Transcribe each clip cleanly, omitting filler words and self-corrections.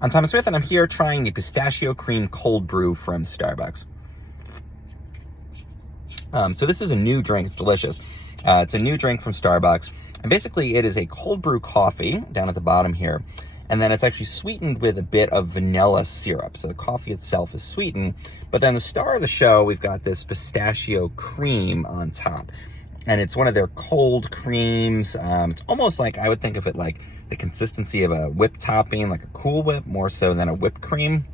I'm Thomas Smith, and I'm here trying the Pistachio Cream Cold Brew from Starbucks. So this is a new drink. It's delicious. It's a new drink from Starbucks, and basically it is a cold brew coffee down at the bottom here, and then it's actually sweetened with a bit of vanilla syrup. So the coffee itself is sweetened, but then the star of the show, we've got this pistachio cream on top. And it's one of their cold creams. It's almost like, I would think of it like the consistency of a whipped topping, like a Cool Whip, more so than a whipped cream.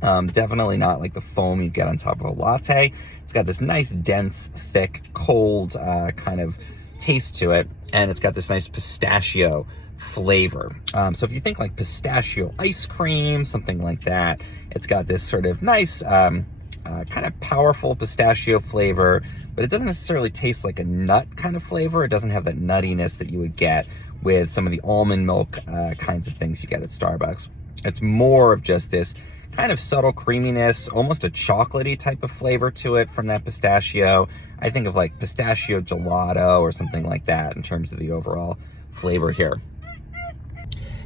Definitely not like the foam you get on top of a latte. It's got this nice, dense, thick, cold kind of taste to it. And it's got this nice pistachio flavor. So if you think like pistachio ice cream, something like that, it's got this sort of nice, kind of powerful pistachio flavor, but it doesn't necessarily taste like a nut kind of flavor. It doesn't have that nuttiness that you would get with some of the almond milk kinds of things you get at Starbucks. It's more of just this kind of subtle creaminess, almost a chocolatey type of flavor to it from that pistachio. I think of like pistachio gelato or something like that in terms of the overall flavor here.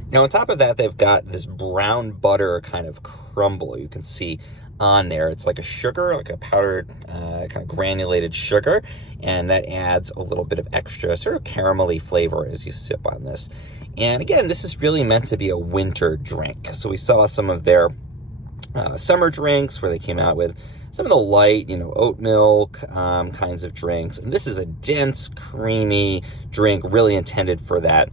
Now on top of that, they've got this brown butter kind of crumble you can see on there. It's like a sugar, like a powdered kind of granulated sugar, and that adds a little bit of extra sort of caramelly flavor as you sip on this. And again, this is really meant to be a winter drink. So we saw some of their summer drinks where they came out with some of the light, oat milk kinds of drinks. And this is a dense, creamy drink really intended for that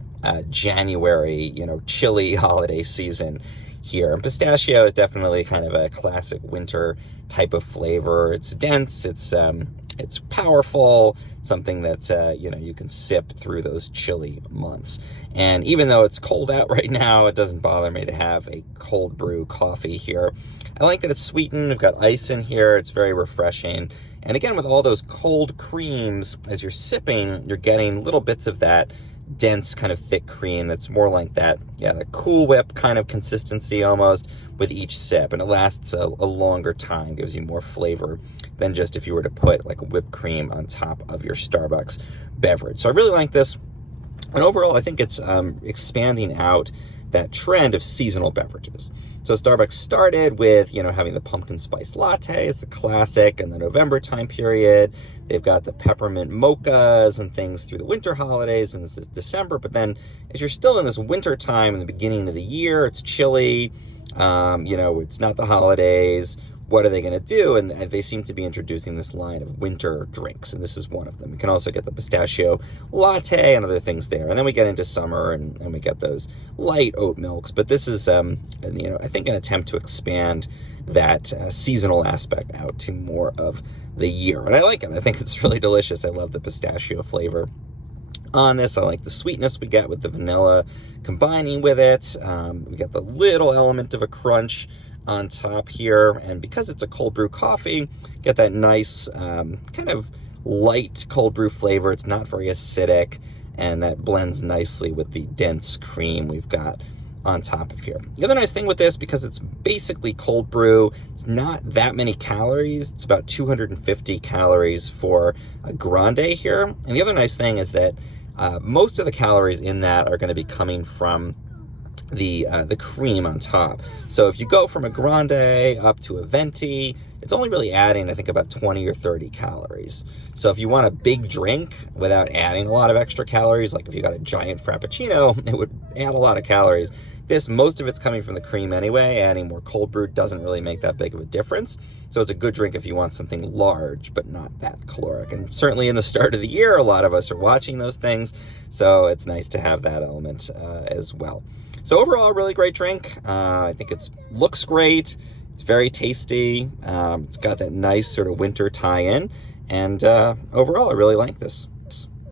January, chilly holiday season here. And pistachio is definitely kind of a classic winter type of flavor. It's dense, it's powerful, something that, you can sip through those chilly months. And even though it's cold out right now, it doesn't bother me to have a cold brew coffee here. I like that it's sweetened. We've got ice in here. It's very refreshing. And again, with all those cold creams, as you're sipping, you're getting little bits of that dense kind of thick cream that's more like that, the Cool Whip kind of consistency almost with each sip. And it lasts a longer time, gives you more flavor than just if you were to put like whipped cream on top of your Starbucks beverage. So I really like this. And overall, I think it's expanding out that trend of seasonal beverages. So Starbucks started with, having the pumpkin spice latte. It's the classic in the November time period. They've got the peppermint mochas and things through the winter holidays, and this is December. But then as you're still in this winter time in the beginning of the year, it's chilly, it's not the holidays. What are they going to do? And they seem to be introducing this line of winter drinks, and this is one of them. You can also get the pistachio latte and other things there. And then we get into summer, and we get those light oat milks. But this is, I think an attempt to expand that seasonal aspect out to more of the year. And I like it. I think it's really delicious. I love the pistachio flavor on this. I like the sweetness we get with the vanilla combining with it. We get the little element of a crunch on top here, and because it's a cold brew coffee, get that nice kind of light cold brew flavor. It's not very acidic, and that blends nicely with the dense cream we've got on top of here. The other nice thing with this, because it's basically cold brew, it's not that many calories. It's about 250 calories for a grande here. And the other nice thing is that most of the calories in that are going to be coming from the cream on top. So if you go from a grande up to a venti, it's only really adding, I think, about 20 or 30 calories. So if you want a big drink without adding a lot of extra calories, like if you got a giant frappuccino, it would add a lot of calories. Most of it's coming from the cream anyway. Adding more cold brew doesn't really make that big of a difference. So it's a good drink if you want something large, but not that caloric. And certainly in the start of the year, a lot of us are watching those things. So it's nice to have that element as well. So overall, really great drink. I think it looks great. It's very tasty. It's got that nice sort of winter tie-in. And overall, I really like this.